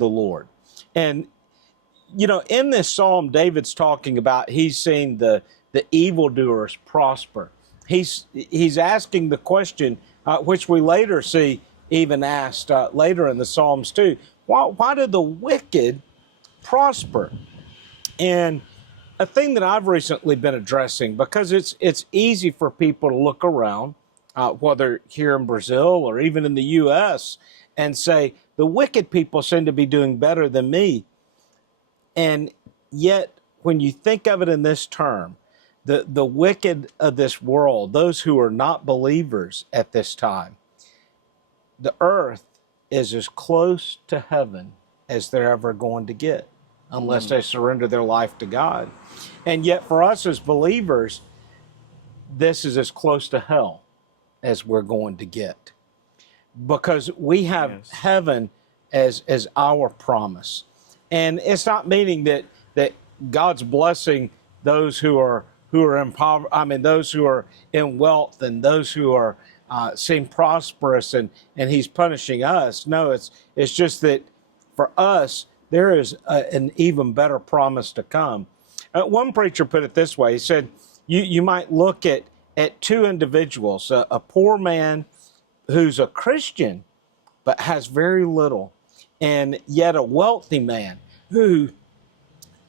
the Lord. And, you know, in this psalm, David's talking about he's seeing the evildoers prosper. He's asking the question, which we later see even asked later in the Psalms too, why do the wicked prosper? And a thing that I've recently been addressing, because it's easy for people to look around, whether here in Brazil or even in the U.S., and say, the wicked people seem to be doing better than me. And yet, when you think of it in this term, the wicked of this world, those who are not believers at this time, the earth is as close to heaven as they're ever going to get, unless they surrender their life to God. And yet for us as believers, this is as close to hell as we're going to get, because we have heaven as our promise. And it's not meaning that God's blessing those who are those who are in wealth and those who are seem prosperous, and he's punishing us. No, it's just that for us, there is an even better promise to come. One preacher put it this way. He said, you might look at two individuals, a poor man who's a Christian but has very little, and yet a wealthy man who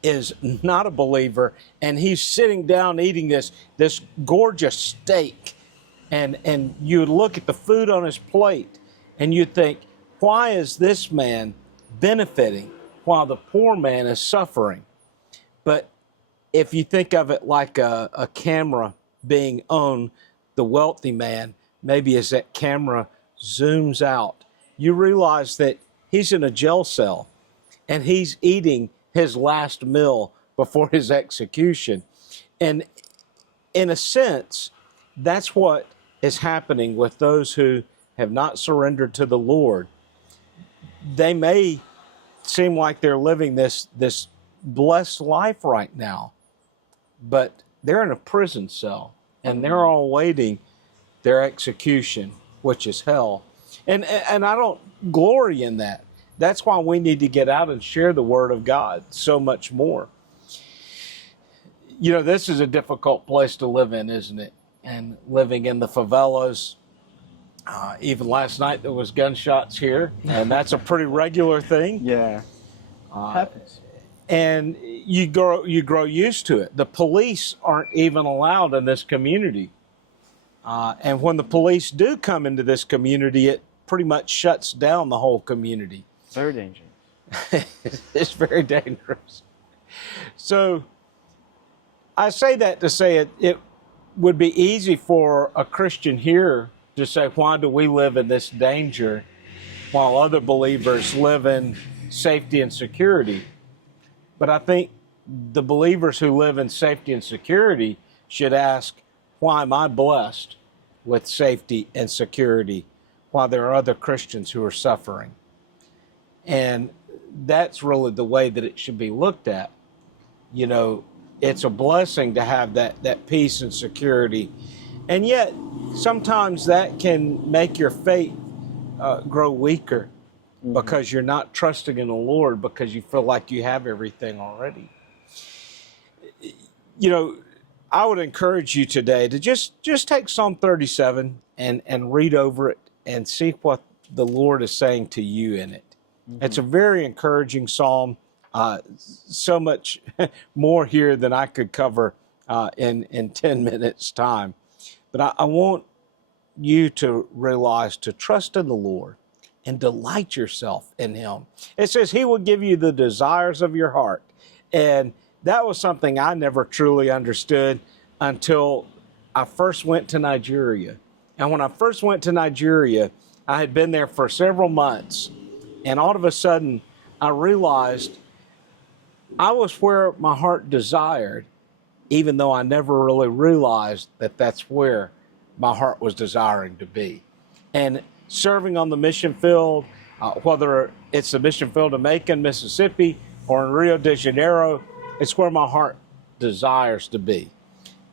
is not a believer, and he's sitting down eating this gorgeous steak, and you would look at the food on his plate and you'd think, why is this man benefiting while the poor man is suffering? But if you think of it like a camera being on the wealthy man, maybe as that camera zooms out, you realize that he's in a jail cell and he's eating his last meal before his execution. And in a sense, that's what is happening with those who have not surrendered to the Lord. They may seem like they're living this blessed life right now, but they're in a prison cell and they're all awaiting their execution, which is hell. And I don't glory in that. That's why we need to get out and share the Word of God so much more. You know, this is a difficult place to live in, isn't it? And living in the favelas, even last night there was gunshots here, and that's a pretty regular thing. Yeah, happens. And you grow used to it. The police aren't even allowed in this community, and when the police do come into this community, it pretty much shuts down the whole community. Very dangerous. It's very dangerous. So I say that to say it would be easy for a Christian here to say, why do we live in this danger while other believers live in safety and security? But I think the believers who live in safety and security should ask, why am I blessed with safety and security while there are other Christians who are suffering? And that's really the way that it should be looked at. You know, it's a blessing to have that peace and security. And yet, sometimes that can make your faith grow weaker because you're not trusting in the Lord because you feel like you have everything already. You know, I would encourage you today to just take Psalm 37 and read over it and see what the Lord is saying to you in it. It's a very encouraging psalm. So much more here than I could cover in 10 minutes time. But I want you to realize to trust in the Lord and delight yourself in Him. It says He will give you the desires of your heart. And that was something I never truly understood until I first went to Nigeria. And when I first went to Nigeria, I had been there for several months. And all of a sudden, I realized I was where my heart desired, even though I never really realized that that's where my heart was desiring to be. And serving on the mission field, whether it's the mission field in Macon, Mississippi, or in Rio de Janeiro, it's where my heart desires to be.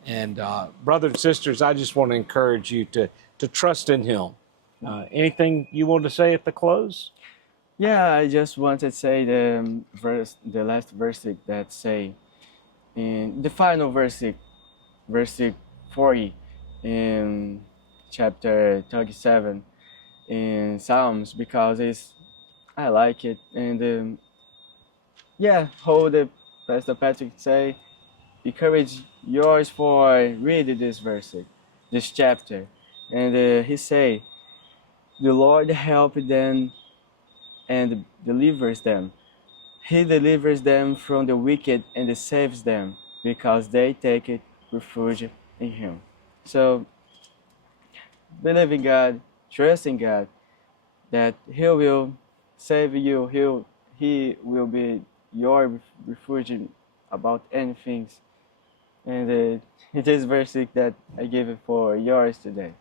And brothers and sisters, I just want to encourage you to trust in Him. Anything you want to say at the close? Yeah, I just wanted to say the last verse that say in the final verse 40 in chapter 37 in Psalms because I like it and yeah, how the Pastor Patrick say, encourage yours for read this chapter, and he say, the Lord help them and delivers them. He delivers them from the wicked and saves them because they take it refuge in Him. So believe in God, trust in God that He will save you. He will be your refuge about anything. And it is verse 6 that I gave it for yours today.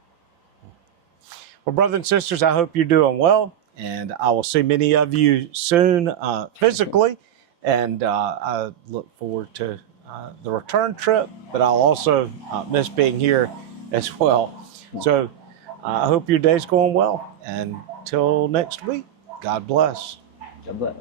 Well, brothers and sisters, I hope you're doing well, and I will see many of you soon physically, and I look forward to the return trip, but I'll also miss being here as well. So I hope your day's going well, and till next week, God bless. God bless.